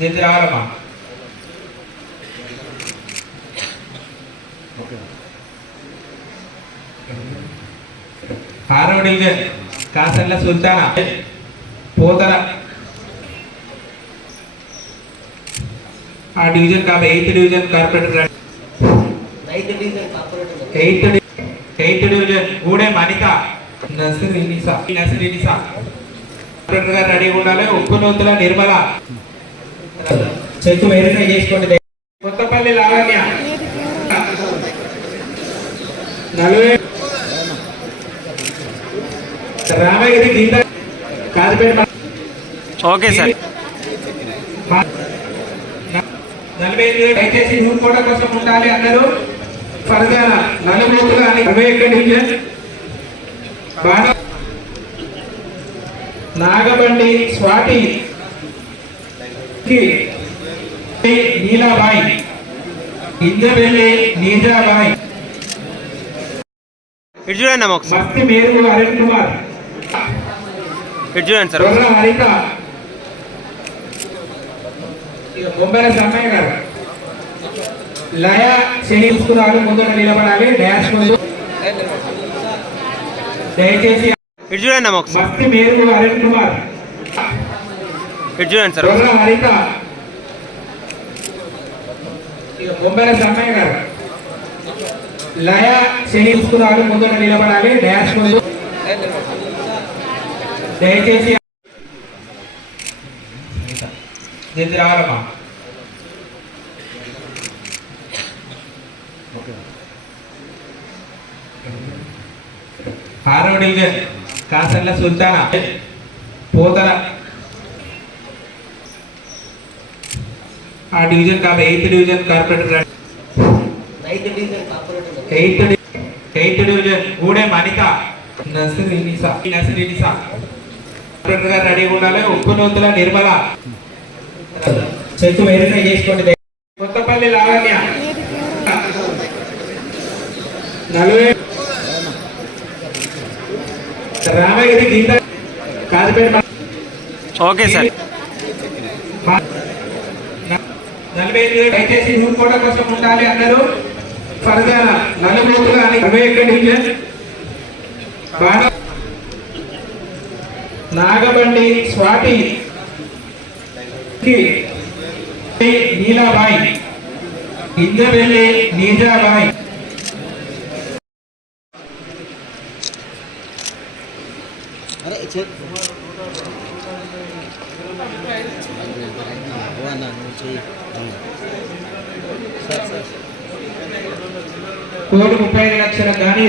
జల్ది రావాలమ్మా. ఆరవ డివిజన్ కాసర్ల సుల్తానా పోతన ఆ డివిజన్ का 8th division corporator 8th division Gude Manika Nasarinisa corporator గారు రెడీగా ఉండాలి. ఉప్పునూతుల నిర్మల చెక్ వెరిఫై చేసుకోండి. Kothapalli Lavanya 40 Ramagiri Geetha corporate. Okay sir. 45 దయచేసి నూరు కోట్ల కోసం ఉండాలి అందరూ. ఫర్జాన నలుమూతులు అని 21 డివిజన్ నాగబండి స్వాతి నీలాబాయి ఇంద్రవెల్లి నీజాబాయి ఇటు చూడండి అమ్మ ఒకసారి. మస్తి మేరు అరుణ్ కుమార్ ఇటు చూడండి సార్. హరిత బొంబెల సమ్మయ్య గారు లయ శని చూసుకున్నారు. ముందున నిలబడాలి. డాష్ ముందు దయచేసి. ఇటు చూడండి అమ్మ ఒకసారి. మస్తి మేరు అరుణ్ కుమార్ ఇటు చూడండి సార్. హరిత బొంబెల సమ్మయ్య గారు లయ శని చూసుకున్నారు. ముందున నిలబడాలి. డాష్ ముందు దయచేసి. జల్ది రావాలమ్మా. ఆరవ డివిజన్ కాసర్ల సుల్తానా పోతన ఆ డివిజన్ का 8th division corporator 8th division Gude Manika Nasarinisa corporator గారు రెడీగా ఉండాలి. ఉప్పునూతుల నిర్మల చెక్ వెరిఫై చేసుకోండి. Kothapalli Lavanya 40 Ramagiri Geetha corporate. Okay sir. 45 దయచేసి నూరు కోట్ల కోసం ఉండాలి అందరూ. ఫర్జాన నలుమూతులు అని 21 డివిజన్ నాగబండి స్వాతి నీలాబాయి ఇంద్రవెల్లి నీజాబాయి కోటి 35 లక్షల కానీ